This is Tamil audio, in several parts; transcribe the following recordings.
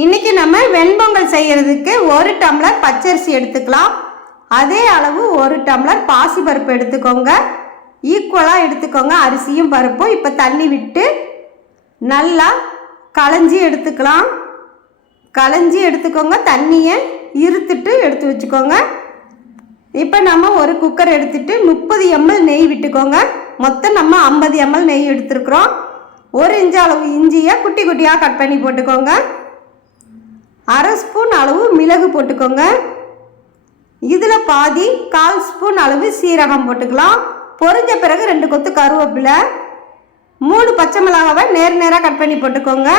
இன்றைக்கி நம்ம வெண்பொங்கல் செய்கிறதுக்கு 1 டம்ளர் பச்சரிசி எடுத்துக்கலாம். அதே அளவு 1 டம்ளர் பாசிப்பருப்பு எடுத்துக்கோங்க. ஈக்குவலாக எடுத்துக்கோங்க அரிசியும் பருப்பும். இப்போ தண்ணி விட்டு நல்லா களைஞ்சி எடுத்துக்கலாம். களைஞ்சி எடுத்துக்கோங்க, தண்ணியை இருத்துட்டு எடுத்து வச்சுக்கோங்க. இப்போ நம்ம ஒரு குக்கர் எடுத்துட்டு 30 ml நெய் விட்டுக்கோங்க. மொத்தம் நம்ம 50 ml நெய் எடுத்துருக்குறோம். 1 இன்ச்சு அளவு இஞ்சியை குட்டி குட்டியாக கட் பண்ணி போட்டுக்கோங்க. 1/2 ஸ்பூன் அளவு மிளகு போட்டுக்கோங்க. இதில் பாதி 1/4 ஸ்பூன் அளவு சீரகம் போட்டுக்கலாம். பொரிஞ்ச பிறகு 2 கொத்து கருவேப்பிலை, 3 பச்சை மிளகாவை நேராக கட் பண்ணி போட்டுக்கோங்க.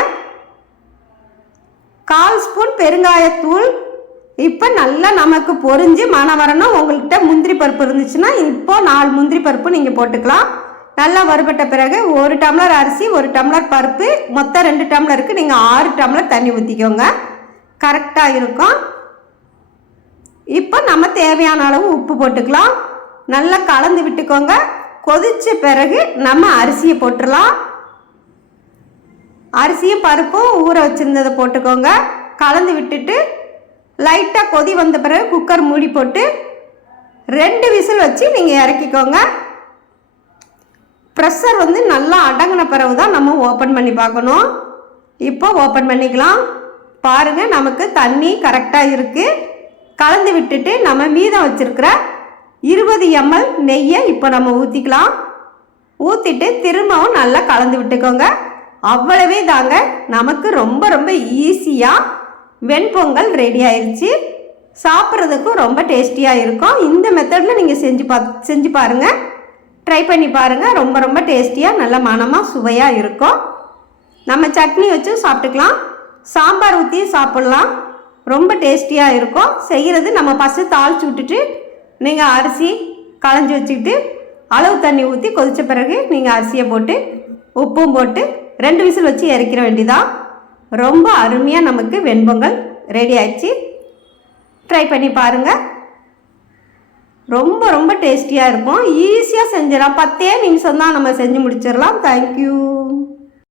1/4 ஸ்பூன் பெருங்காயத்தூள். இப்போ நல்லா நமக்கு பொரிஞ்சு மணம் வரணும். உங்கள்கிட்ட முந்திரி பருப்பு இருந்துச்சுன்னா இப்போ 4 முந்திரி பருப்பு நீங்கள் போட்டுக்கலாம். நல்லா வறுபட்ட பிறகு 1 டம்ளர் அரிசி 1 டம்ளர் பருப்பு, மொத்தம் 2 டம்ளருக்கு நீங்கள் 6 டம்ளர் தண்ணி ஊற்றிக்கோங்க. கரெக்டாக இருக்கும். இப்போ நம்ம தேவையான அளவு உப்பு போட்டுக்கலாம். நல்லா கலந்து விட்டுக்கோங்க. கொதித்த பிறகு நம்ம அரிசியை போட்டுடலாம். அரிசியும் பருப்பும் ஊற வச்சுருந்ததை போட்டுக்கோங்க. கலந்து விட்டுட்டு லைட்டாக கொதி வந்த பிறகு குக்கர் மூடி போட்டு 2 விசில் வச்சு நீங்கள் இறக்கிக்கோங்க. ப்ரெஷர் நல்லா அடங்கின பிறகு தான் நம்ம ஓப்பன் பண்ணி பார்க்கணும். இப்போ ஓப்பன் பண்ணிக்கலாம். பாருங்கள், நமக்கு தண்ணி கரெக்டாக இருக்குது. கலந்து விட்டுட்டு நம்ம மீதம் வச்சுருக்கிற 20 ml நெய்யை இப்போ நம்ம ஊற்றிக்கலாம். ஊற்றிட்டு திரும்பவும் நல்லா கலந்து விட்டுக்கோங்க. அவ்வளவே தாங்க, நமக்கு ரொம்ப ரொம்ப ஈஸியாக வெண்பொங்கல் ரெடி ஆயிடுச்சு. சாப்பிட்றதுக்கும் ரொம்ப டேஸ்டியாக இருக்கும். இந்த மெத்தடில் நீங்கள் செஞ்சு பாருங்கள், ட்ரை பண்ணி பாருங்கள். ரொம்ப ரொம்ப டேஸ்டியாக நல்ல மணமாக சுவையாக இருக்கும். நம்ம சட்னி வச்சு சாப்பிட்டுக்கலாம், சாம்பார் ஊற்றி சாப்பிட்லாம். ரொம்ப டேஸ்டியாக இருக்கும். செய்கிறது நம்ம ஃபஸ்ட்டு தாளித்து விட்டுட்டு நீங்கள் அரிசி களைஞ்சி வச்சுக்கிட்டு அளவு தண்ணி ஊற்றி கொதித்த பிறகு நீங்கள் அரிசியை போட்டு உப்பும் போட்டு 2 விசில் வச்சு இறக்கிற வேண்டியதான். ரொம்ப அருமையாக நமக்கு வெண்பொங்கல் ரெடி ஆயிடுச்சு. ட்ரை பண்ணி பாருங்கள். ரொம்ப ரொம்ப டேஸ்டியாக இருக்கும். ஈஸியாக செஞ்சிடலாம். 10 நிமிஷம் தான் நம்ம செஞ்சு முடிச்சிடலாம். தேங்க்யூ.